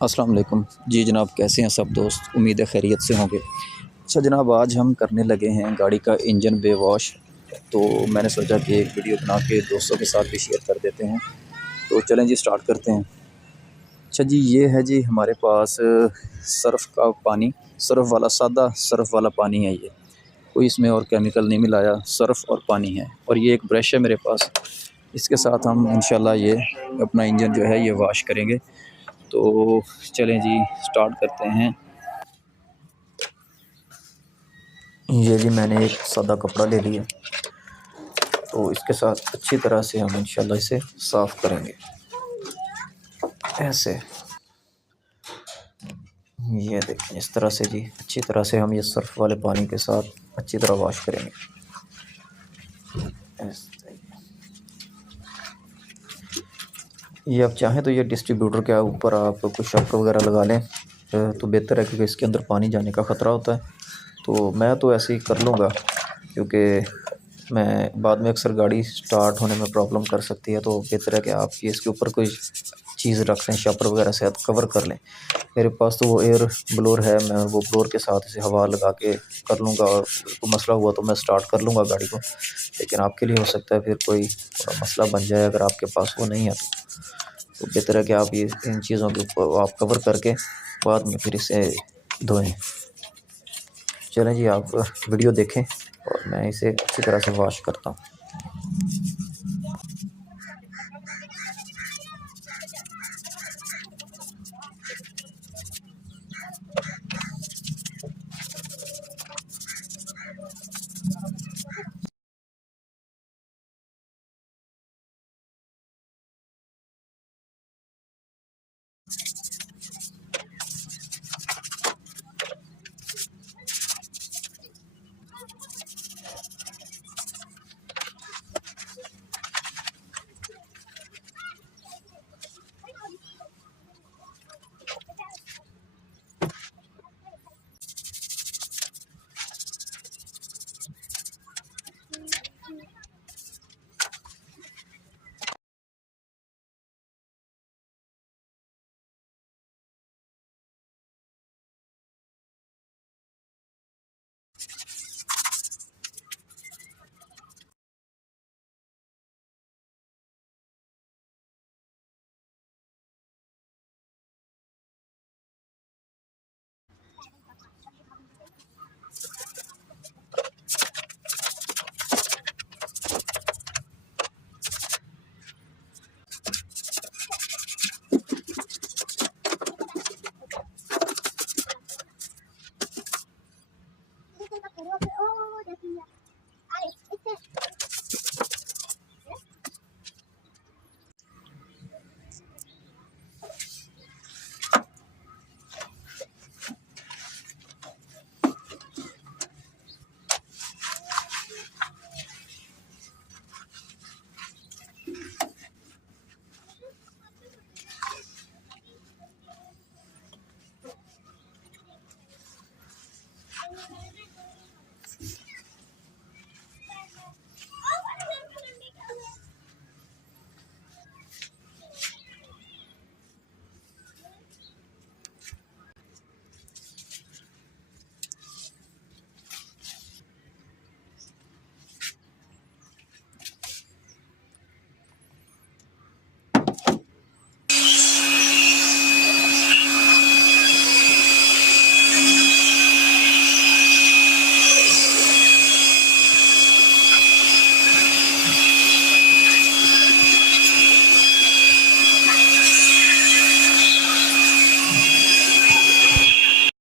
अस्सलाम वालेकुम। जी जनाब, कैसे हैं सब दोस्त? उम्मीद है खैरियत से होंगे। अच्छा जनाब, आज हम करने लगे हैं गाड़ी का इंजन बे वॉश। तो मैंने सोचा कि एक वीडियो बना के दोस्तों के साथ भी शेयर कर देते हैं। तो चलें जी, स्टार्ट करते हैं। अच्छा जी, ये है जी हमारे पास सर्फ़ का पानी, सर्फ़ वाला, सादा सर्फ़ वाला पानी है ये। कोई इसमें और केमिकल नहीं मिलाया, सर्फ़ और पानी है। और ये एक ब्रश है मेरे पास, इसके साथ हम इंशाल्लाह ये अपना इंजन जो है ये वॉश करेंगे। तो चलें जी, स्टार्ट करते हैं। ये जी मैंने एक सादा कपड़ा ले लिया, तो इसके साथ अच्छी तरह से हम इंशाल्लाह इसे साफ़ करेंगे। ऐसे, ये देखें, इस तरह से जी अच्छी तरह से हम ये सर्फ़ वाले पानी के साथ अच्छी तरह वॉश करेंगे। ऐसे, ये आप चाहें तो ये डिस्ट्रीब्यूटर के ऊपर आप कुछ शटर वगैरह लगा लें, तो बेहतर है, क्योंकि इसके अंदर पानी जाने का ख़तरा होता है। तो मैं तो ऐसे ही कर लूँगा, क्योंकि मैं बाद में अक्सर गाड़ी स्टार्ट होने में प्रॉब्लम कर सकती है। तो बेहतर है कि आप ये इसके ऊपर कोई चीज़ रख लें, शटर वगैरह से आप कवर कर लें। मेरे पास तो वो एयर ब्लोअर है, मैं वो ब्लोअर के साथ इसे हवा लगा के कर लूँगा, और कोई मसला हुआ तो मैं स्टार्ट कर लूँगा गाड़ी को। लेकिन आपके लिए हो सकता है फिर कोई थोड़ा मसला बन जाए, अगर आपके पास वो नहीं है तो बेहतर है कि आप ये इन चीज़ों के ऊपर आप कवर करके बाद में फिर इसे धोएँ। चलें जी, आप वीडियो देखें और मैं इसे अच्छी तरह से वॉश करता हूँ।